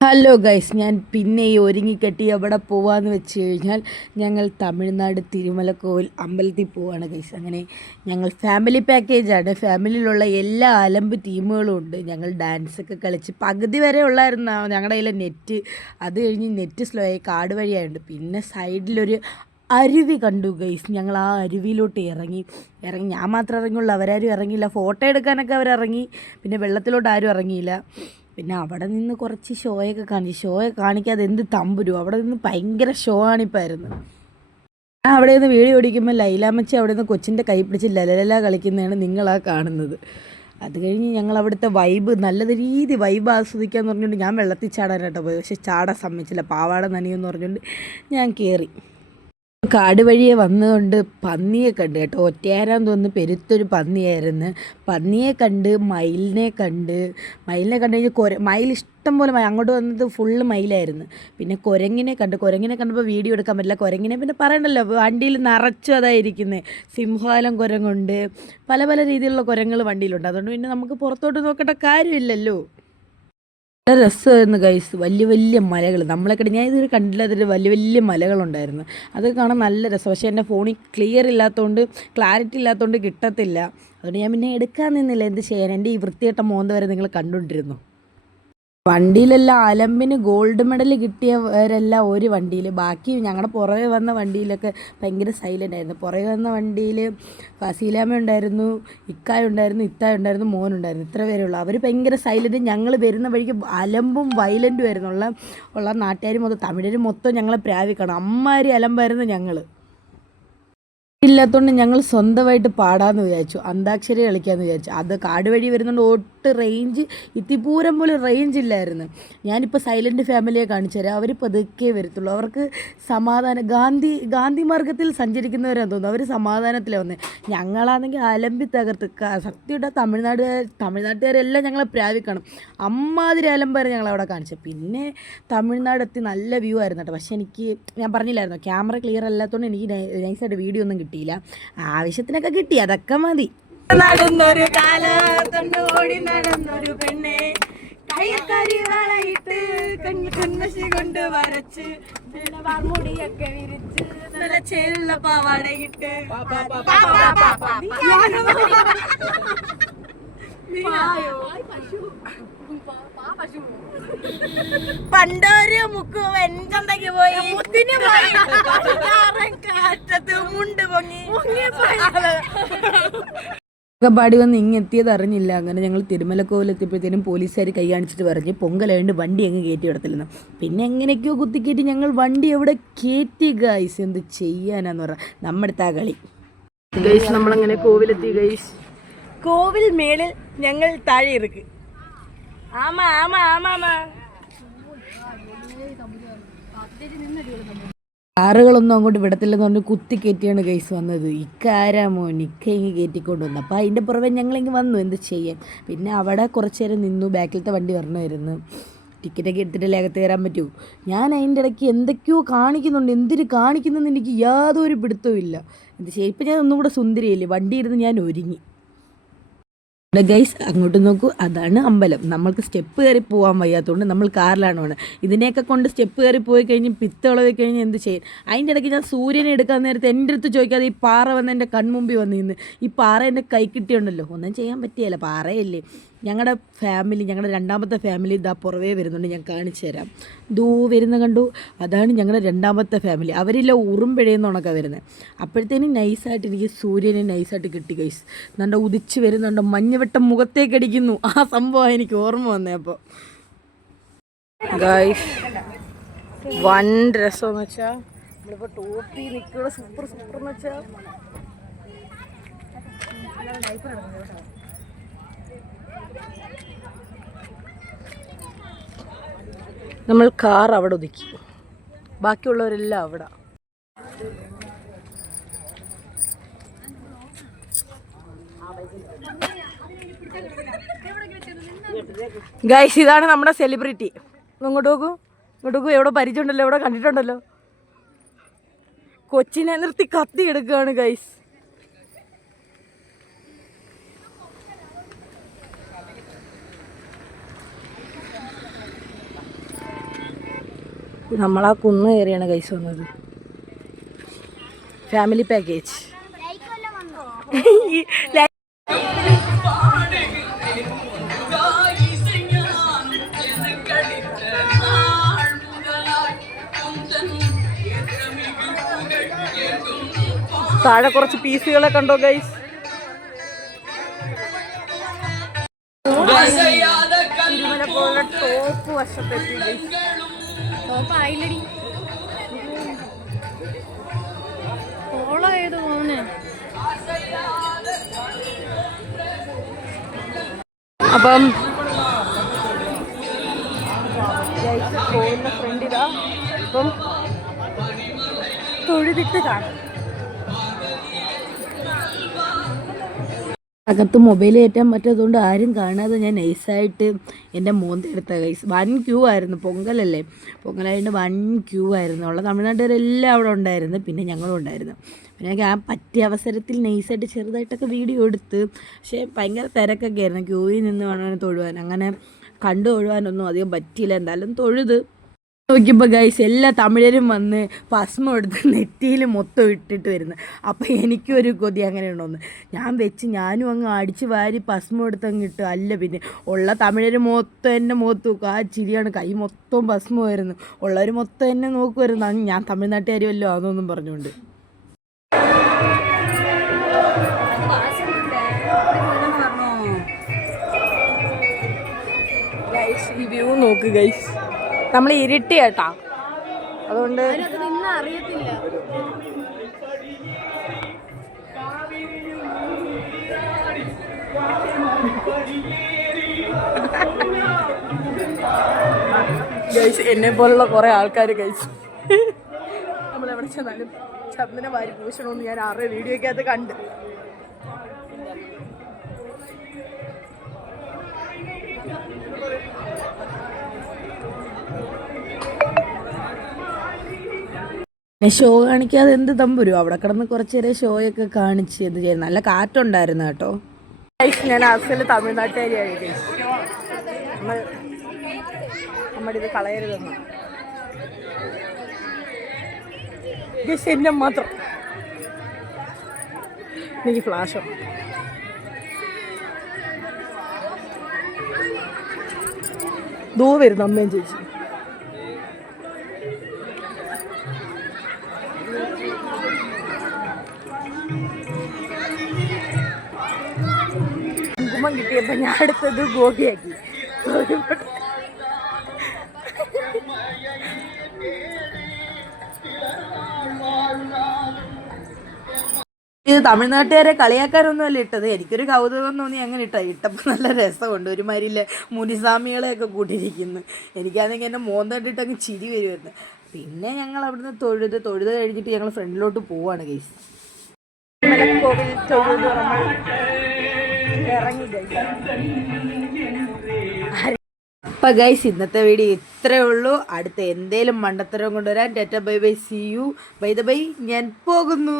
Hello guys, ഞാൻ പിന്നെ ഈ ഒരുങ്ങിക്കെട്ടി എവിടെ പോവാന്ന് വെച്ച് കഴിഞ്ഞാൽ ഞങ്ങൾ തമിഴ്നാട് തിരുമലക്കോവിൽ അമ്പലത്തിൽ പോവാണ് ഗൈസ്. അങ്ങനെ ഞങ്ങൾ ഫാമിലി പാക്കേജാണ്. ഫാമിലിയിലുള്ള എല്ലാ അലമ്പ് ടീമുകളും ഉണ്ട്. ഞങ്ങൾ ഡാൻസൊക്കെ കളിച്ച് പകുതി വരെ ഉള്ളായിരുന്നു ഞങ്ങളുടെ കയ്യിലെ നെറ്റ്. അത് കഴിഞ്ഞ് നെറ്റ് സ്ലോ ആയി, കാട് വഴിയായുണ്ട്. പിന്നെ സൈഡിലൊരു അരുവി കണ്ടു ഗൈസ്. ഞങ്ങൾ ആ അരുവിയിലോട്ട് ഇറങ്ങി. ഞാൻ മാത്രമേ ഇറങ്ങിയുള്ളൂ, അവരാരും ഇറങ്ങിയില്ല. ഫോട്ടോ എടുക്കാനൊക്കെ അവരിറങ്ങി, പിന്നെ വെള്ളത്തിലോട്ട് ആരും ഇറങ്ങിയില്ല. പിന്നെ അവിടെ നിന്ന് കുറച്ച് ഷോയൊക്കെ കാണിക്കാതെ എന്ത് തമ്പുരു. അവിടെ നിന്ന് ഭയങ്കര ഷോ ആണിപ്പായിരുന്നു. ഞാൻ അവിടെ നിന്ന് വീഡിയോ ഓടിക്കുമ്പോൾ ലൈലാമ്മച്ചി അവിടെ നിന്ന് കൊച്ചിൻ്റെ കൈ പിടിച്ച് ലലല കളിക്കുന്നതാണ് നിങ്ങളാ കാണുന്നത്. അത് കഴിഞ്ഞ് ഞങ്ങൾ അവിടുത്തെ നല്ല രീതി വൈബ് ആസ്വദിക്കാമെന്ന് പറഞ്ഞുകൊണ്ട് ഞാൻ വെള്ളത്തിൽ ചാടാനായിട്ടോ പോയത്. പക്ഷേ ചാടാൻ സമ്മതിച്ചില്ല, പാവാട നനയുമെന്ന് പറഞ്ഞുകൊണ്ട് ഞാൻ കയറി. കാട് വഴിയെ വന്നുകൊണ്ട് പന്നിയെ കണ്ട് കേട്ടോ. ഒറ്റയാരാന്ന് തോന്നുന്നു, പെരുത്തൊരു പന്നിയായിരുന്നു. പന്നിയെ കണ്ട്, മയിലിനെ കണ്ട് കഴിഞ്ഞ് മയിൽ ഇഷ്ടം പോലെ അങ്ങോട്ട് വന്നത് ഫുള്ള് മയിലായിരുന്നു. പിന്നെ കുരങ്ങിനെ കണ്ടപ്പോൾ വീഡിയോ എടുക്കാൻ പറ്റില്ല. കുരങ്ങിനെ പിന്നെ പറയണ്ടല്ലോ, വണ്ടിയിൽ നിറച്ചും അതായിരിക്കുന്നത്. സിംഹവാലം കുരങ്ങുണ്ട്, പല പല രീതിയിലുള്ള കുരങ്ങൾ വണ്ടിയിലുണ്ട്. അതുകൊണ്ട് പിന്നെ നമുക്ക് പുറത്തോട്ട് നോക്കേണ്ട കാര്യമില്ലല്ലോ. നല്ല രസമായിരുന്നു ഗൈസ്. വലിയ വലിയ മലകൾ ഞാൻ ഇതുവരെ കണ്ടില്ലാത്തൊരു വലിയ വലിയ മലകളുണ്ടായിരുന്നു. അത് കാണാൻ നല്ല രസം. പക്ഷേ എൻ്റെ ഫോണിൽ ക്ലാരിറ്റി ഇല്ലാത്തതുകൊണ്ട് കിട്ടത്തില്ല. അതുകൊണ്ട് ഞാൻ പിന്നെ എടുക്കാൻ നിന്നില്ല. എന്ത് ചെയ്യാൻ, എൻ്റെ ഈ വൃത്തികെട്ട മോന്ത വരെ നിങ്ങൾ കണ്ടുകൊണ്ടിരുന്നു. വണ്ടിയിലെല്ലാം അലമ്പിന് ഗോൾഡ് മെഡൽ കിട്ടിയവരെല്ലാം ഒരു വണ്ടിയിൽ, ബാക്കി ഞങ്ങളുടെ പുറകെ വന്ന വണ്ടിയിലൊക്കെ ഭയങ്കര സൈലൻ്റ് ആയിരുന്നു. പുറകെ വന്ന വണ്ടിയിൽ ഫസീലാമ്മ ഉണ്ടായിരുന്നു, ഇത്തായ ഉണ്ടായിരുന്നു, മോനുണ്ടായിരുന്നു. ഇത്ര പേരേ ഉള്ളൂ. അവർ ഭയങ്കര സൈലൻറ്റ്. ഞങ്ങൾ വരുന്ന വഴിക്ക് അലമ്പും വയലൻറ്റും ആയിരുന്നു. ഉള്ള നാട്ടുകാർ മൊത്തം, തമിഴർ മൊത്തം ഞങ്ങളെ പ്രാപിക്കണം. അമ്മാതിരി അലമ്പായിരുന്നു ഞങ്ങൾ. ഇല്ലാത്തതുകൊണ്ട് ഞങ്ങൾ സ്വന്തമായിട്ട് പാടാമെന്ന് വിചാരിച്ചു, അന്താക്ഷരി കളിക്കാമെന്ന് വിചാരിച്ചു. അത് കാട് വഴി വരുന്നതുകൊണ്ട് റേഞ്ച് ഇത്തിപ്പൂരം പോലും റേഞ്ച് ഇല്ലായിരുന്നു. ഞാനിപ്പോൾ സൈലൻറ്റ് ഫാമിലിയെ കാണിച്ചു തരാം. അവർ പതുക്കെ വരത്തുള്ളൂ. അവർക്ക് സമാധാനം, ഗാന്ധി മാർഗത്തിൽ സഞ്ചരിക്കുന്നവരാന്ന് തോന്നുന്നു. അവർ സമാധാനത്തിലാണ് വന്നത്. ഞങ്ങളാണെങ്കിൽ അലമ്പി തകർത്ത്. സത്യമായിട്ട് തമിഴ്നാട്ടുകാരെല്ലാം ഞങ്ങളെ പ്രാപിക്കണം. അമ്മാതിരി അലമ്പായിരുന്നു ഞങ്ങളവിടെ കാണിച്ചത്. പിന്നെ തമിഴ്നാടെത്തി നല്ല വ്യൂ ആയിരുന്നു കേട്ടോ. പക്ഷേ ഞാൻ പറഞ്ഞില്ലായിരുന്നു, ക്യാമറ ക്ലിയർ അല്ലാത്തതുകൊണ്ട് എനിക്ക് നൈസായിട്ട് വീഡിയോ ഒന്നും കിട്ടിയില്ല. ആവശ്യത്തിനൊക്കെ കിട്ടി, അതൊക്കെ മതി. നടന്നൊരു കാലോടി നടന്നൊരു പെണ്ണെ, കയ്യക്കാരി വളയിട്ട് കൺമശി കൊണ്ട് വരച്ച് മുടിയൊക്കെ വിരിച്ച് നല്ല ചേലുള്ള പാവാടയിട്ട് പണ്ടൊരു മുക്ക് വെഞ്ചന്തയ്ക്ക് പോയി കാറ്റത്ത് മുണ്ട് പൊങ്ങി പാടി വന്ന് ഇങ്ങെത്തിയത് അറിഞ്ഞില്ല. അങ്ങനെ ഞങ്ങൾ തിരുമലക്കോവിലെത്തിയപ്പോഴത്തേനും പോലീസുകാർ കൈ കാണിച്ചിട്ട് പറഞ്ഞ് പൊങ്കലായതുകൊണ്ട് വണ്ടി അങ്ങ് കയറ്റി വിടത്തില്ലെന്ന്. പിന്നെ എങ്ങനെയൊക്കെയോ കുത്തിക്കയറ്റി ഞങ്ങൾ വണ്ടി എവിടെ കയറ്റി ഗൈസ്. എന്ത് ചെയ്യാനാന്ന് പറ നമ്മുടെ കളി ഗൈസ്. നമ്മളങ്ങനെ കോവിലെത്തി ഗൈസ്. കോവിൽ മേളിൽ ഞങ്ങൾ താഴെ ഇருக்கு. ആമാ ആമാ ആമാ കാറുകളൊന്നും അങ്ങോട്ട് വിടത്തില്ലെന്ന് പറഞ്ഞ് കുത്തി കയറ്റിയാണ് ഗൈസ് വന്നത്. ഇക്ക ഇങ്ങ് കയറ്റിക്കൊണ്ട് വന്നു. അപ്പോൾ അതിൻ്റെ പുറമെ ഞങ്ങളിങ്ങ് വന്നു. എന്ത് ചെയ്യാൻ. പിന്നെ അവിടെ കുറച്ച് നേരം നിന്നു. ബാക്കിലത്തെ വണ്ടി വരണമായിരുന്നു. ടിക്കറ്റൊക്കെ എടുത്തിട്ടല്ലേ അകത്ത് കയറാൻ പറ്റൂ. ഞാൻ അതിൻ്റെ ഇടയ്ക്ക് എന്തൊക്കെയോ കാണിക്കുന്നുണ്ട്. എന്തിന് കാണിക്കുന്നതെന്ന് എനിക്ക് യാതൊരു പിടുത്തവും ഇല്ല. എന്ത് ചെയ്യും. ഇപ്പം ഞാൻ ഒന്നും കൂടെ സുന്ദരിയല്ലേ, വണ്ടി ഇരുന്ന് ഞാൻ ഒരുങ്ങി. ഗൈസ് അങ്ങോട്ട് നോക്കൂ, അതാണ് അമ്പലം. നമ്മൾക്ക് സ്റ്റെപ്പ് കയറി പോകാൻ വയ്യാത്തതുകൊണ്ട് നമ്മൾ കാറിലാണ് വേണം. ഇതിനെയൊക്കെ കൊണ്ട് സ്റ്റെപ്പ് കയറി പോയി കഴിഞ്ഞ് പിത്തളവി കഴിഞ്ഞ് എന്ത് ചെയ്യും. അതിൻ്റെ ഇടയ്ക്ക് ഞാൻ സൂര്യനെ എടുക്കാൻ നേരത്തെ എൻ്റെ അടുത്ത് ചോദിക്കാതെ ഈ പാറ വന്ന് എൻ്റെ കൺമുമ്പിൽ വന്ന് നിന്ന് ഈ പാറ എൻ്റെ കൈ കിട്ടിയുണ്ടല്ലോ, ഒന്നും ചെയ്യാൻ പറ്റിയല്ല, പാറയല്ലേ. ഞങ്ങളുടെ രണ്ടാമത്തെ ഫാമിലി ഇതാ പുറവേ വരുന്നുണ്ട്. ഞാൻ കാണിച്ചു തരാം. വരുന്ന കണ്ടു, അതാണ് ഞങ്ങളുടെ രണ്ടാമത്തെ ഫാമിലി. അവരില്ല ഉറുമ്പെഴയെന്നോണൊക്കെ വരുന്നത്. അപ്പോഴത്തേനും നൈസായിട്ട് എനിക്ക് സൂര്യനെ നൈസായിട്ട് കിട്ടി ഗൈസ്. നല്ല ഉദിച്ച് വരുന്നുണ്ട്, മഞ്ഞവെട്ടം മുഖത്തേക്ക് അടിക്കുന്നു. ആ സംഭവം എനിക്ക് ഓർമ്മ വന്നേ. അപ്പോൾ ഗൈസ് വൺ രസമെന്ന് വെച്ചാൽ നമ്മളിപ്പോൾ ടോപ്പി നിൽക്കുക സൂപ്പർ എന്ന് വെച്ചാൽ നമ്മൾ കാർ അവിടെ ഒതുക്കി, ബാക്കിയുള്ളവരെല്ലാം അവിടെ. ഗൈസ് ഇതാണ് നമ്മുടെ സെലിബ്രിറ്റി. ഇങ്ങോട്ട് നോക്കൂ. എവിടെ പരിചയമുണ്ടല്ലോ, എവിടെ കണ്ടിട്ടുണ്ടല്ലോ. കൊച്ചിനെ നിർത്തി കത്തി എടുക്കുകയാണ് ഗൈസ്. നമ്മളാ കുന്ന് കയറിയാണ് കൈസ് വന്നത്. Family package. താഴെ കുറച്ച് പീസുകളെ കണ്ടോ ഗൈസ്. തിരുമല പോലെ ടോപ്പ് വശത്തെത്തി ഗൈസ്. ടോപ്പായില്ലടി, ഓളോ ഏത് പോകുന്നേ. അപ്പം പോകുന്ന ഫ്രണ്ട് ഇതാ. ഇപ്പം തൊഴുതിട്ട് കാണാം. അകത്ത് മൊബൈൽ കയറ്റാൻ പറ്റാത്തതുകൊണ്ട് ആരും കാണാതെ ഞാൻ നൈസായിട്ട് എൻ്റെ മോന്തെടുത്ത കൈസ്. വൻ ക്യൂ ആയിരുന്നു, പൊങ്കലല്ലേ, പൊങ്കലായിട്ട് വൻ ക്യൂ ആയിരുന്നു. ഉള്ള തമിഴ്നാട്ടുകാരെല്ലാം അവിടെ ഉണ്ടായിരുന്നു, പിന്നെ ഞങ്ങളും ഉണ്ടായിരുന്നു. പിന്നെ ആ പറ്റിയ അവസരത്തിൽ നൈസായിട്ട് ചെറുതായിട്ടൊക്കെ വീഡിയോ എടുത്ത്. പക്ഷേ ഭയങ്കര തിരക്കൊക്കെ ആയിരുന്നു, ക്യൂവിൽ നിന്ന് വേണം തൊഴുവാൻ. അങ്ങനെ കണ്ടു തൊഴുവാനൊന്നും അധികം പറ്റിയില്ല. എന്തായാലും തൊഴുത് നോക്കിയപ്പോൾ ഗൈസ് എല്ലാ തമിഴരും വന്ന് ഭസ്മം എടുത്ത് നെറ്റിയിൽ മൊത്തം ഇട്ടിട്ട് വരുന്നു. അപ്പോൾ എനിക്കൊരു കൊതി അങ്ങനെ ഉണ്ടോന്ന് ഞാൻ വെച്ച് ഞാനും അങ്ങ് അടിച്ച് വാരി ഭസ്മം എടുത്ത് അങ്ങ് ഇട്ടു. അല്ല പിന്നെ ഉള്ള തമിഴർ മൊത്തം എന്നെ മുഖത്ത് നോക്കും. ആ ചിരിയാണ്, കൈ മൊത്തം ഭസ്മമായിരുന്നു. ഉള്ളവർ മൊത്തം എന്നെ നോക്കുമായിരുന്നു. ഞാൻ തമിഴ്നാട്ടുകാരുമല്ലോ അതൊന്നും പറഞ്ഞുകൊണ്ട്. ഈ വ്യൂ നോക്ക് ഗൈസ്. നമ്മൾ ഇരുട്ടി കേട്ടാ, അതുകൊണ്ട് അറിയത്തില്ല. ഗൈസ് എന്നെ പോലുള്ള കുറെ ആൾക്കാർ ഗൈസ് നമ്മളെവിടെ ചെന്നാലും ചന്ദന വാരി പൂശണമെന്ന് ഞാൻ ആരുടെ വീഡിയോക്കകത്ത് കണ്ട്. ഷോ കാണിക്കാതെ എന്ത് തമ്പുരും. അവിടെ കിടന്ന് കുറച്ച് നേരം ഷോയൊക്കെ കാണിച്ച് എന്ത് ചെയ്യുന്നു. നല്ല കാറ്റുണ്ടായിരുന്നു കേട്ടോ. ഞാൻ അസല് തമിഴ്നാട്ടുകാരിയായി. നമ്മുടെ ഇത് കളയരുതെന്ന് എന്നെ മാത്രം. എനിക്ക് ഫ്ലാഷോ ദൂ വരുന്നു അമ്മയും ചേച്ചി. കുങ്കുമം കിട്ടിയപ്പോൾ ഞാൻ അടുത്തത് ഗോപിയാക്കി. ഇത് തമിഴ്നാട്ടുകാരെ കളിയാക്കാനൊന്നുമല്ല ഇട്ടത്, എനിക്കൊരു കൗതുകം തോന്നി അങ്ങനെ ഇട്ടപ്പോൾ നല്ല രസമുണ്ട്. ഒരുമാതിരിയില്ല മുനിസ്വാമികളെയൊക്കെ കൂട്ടിയിരിക്കുന്നു. എനിക്കാണെങ്കിൽ എൻ്റെ മോന്തണ്ടിട്ട് അങ്ങ് ചിരി വരുമായിരുന്നു. പിന്നെ ഞങ്ങൾ അവിടുന്ന് തൊഴുത് കഴിഞ്ഞിട്ട് ഞങ്ങൾ ഫ്രണ്ടിലോട്ട് പോവാണ് ഗൈസ്. മലക്കോവിൽ തൊഴുത് നമ്മൾ ഇറങ്ങി ഗൈസ്. അപ്പം ഗൈസ് ഇന്നത്തെ വീഡിയോ ഇത്രയേ ഉള്ളൂ. അടുത്ത എന്തേലും മണ്ടത്തരം കൊണ്ടുവരാൻ tata bye bye, see you. Bye the bye, ഞാൻ പോകുന്നു.